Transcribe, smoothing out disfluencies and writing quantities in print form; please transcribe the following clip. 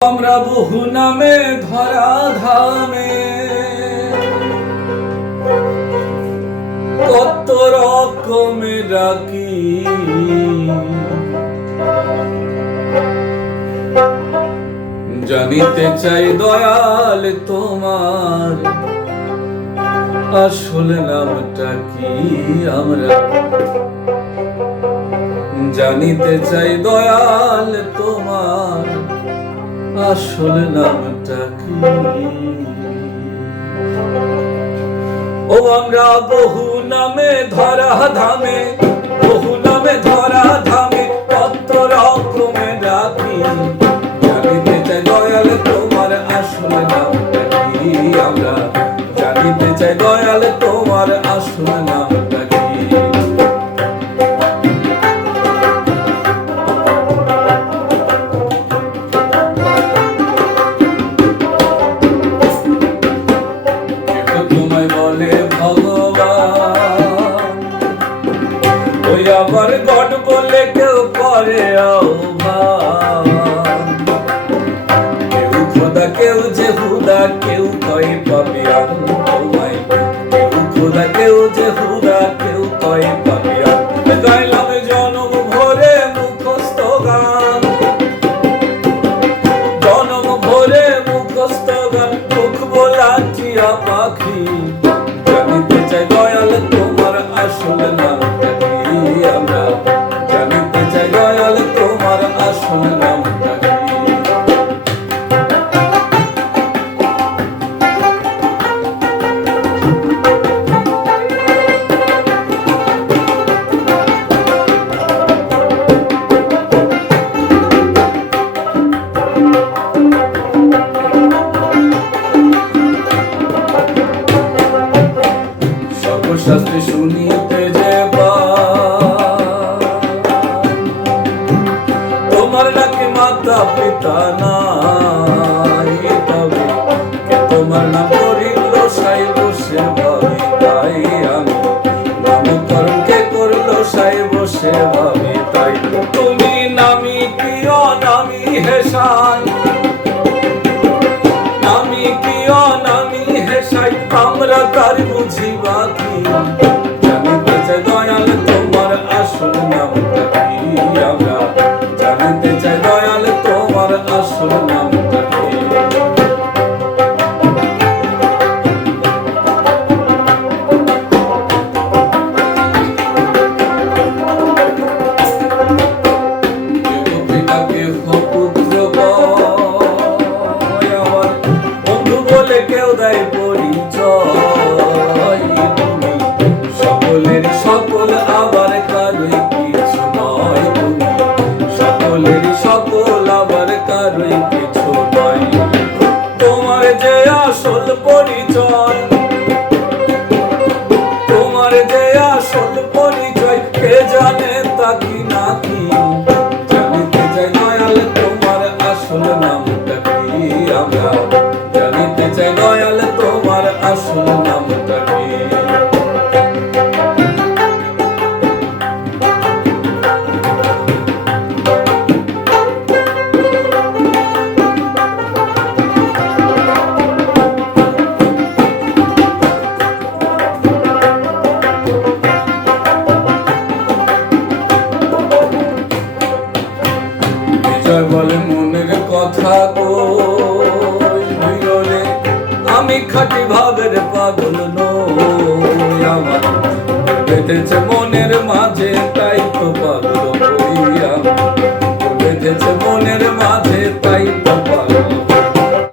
আমরা বহু নামে ধরা ধামে কত রকমের ডাকি, জানিতে চাই দয়াল তোমার আসল নামটা কি। আমরা জানিতে চাই দয়াল তোমার আসল নামটা কি। ও আমরা বহু নামে ধরা ধামে, বহু নামে ধরা ধামে কত রকমে ডাকি, জানিতে চাই দয়াল তোমার আসল নামটা কি। আমরা জানিতে চাই দয়াল তোমার আসল নামটা কি। আবার গড বলে কেউ করে আহ্বান, কেউ খোদা কেউ যে হুদা, কেউ কয় পাপিয়ান তোমায়, কেউ খোদা কেউ যে হুদা, কেউ কয় পাপিয়ান। গাইলাম জনম ভরে মুখস্থ গান, জনম ভরে মুখস্থ গান, মুখ বলা টিয়া পাখি, জানিতে চাই দয়াল তোমার আসল নামটা কি। আমরা জানিতে চাই দয়াল তোমার আসল নামটা কি। সর্বশাস্ত্রে শুনিতে যে তোমার নাকি মাতা পিতা নাই, তবে কে তোমার নাম করিল সাই বসে ভাবি। তাই আমি নামকরণ কে করল সাই বসে ভাবি। তাই তুমি নামি কি অনামি হেসাই, নামি কি অনামি হেসাই, আমরা তার বুঝিবা কি। জানিতে চাই দয়াল তোমার আসল নামটা কি। আমরা জানিতে চাই দয়াল তোমার আসল নামটা কি। বন্ধু বলে কেউ দেয় পরিচয়, তুমি সকলের সকল আবার কারোই কিছু নয়, তুমি সকলের সকল আবার কারোই কিছু নয়। তোমার যে আসল পরিচয়, তোমার যে আসল পরিচয়, কে জানে তা কি নাকি। জানিতে চাই দয়াল তোমার আসল নামটা কি। আমরা জানিতে চাই দয়াল তোমার আসল নামটা কি। বলে মনের কথা কইলে আমি খাঁটি ভাবের পাগল নই। আমার বেঁধেছে মনের মাঝে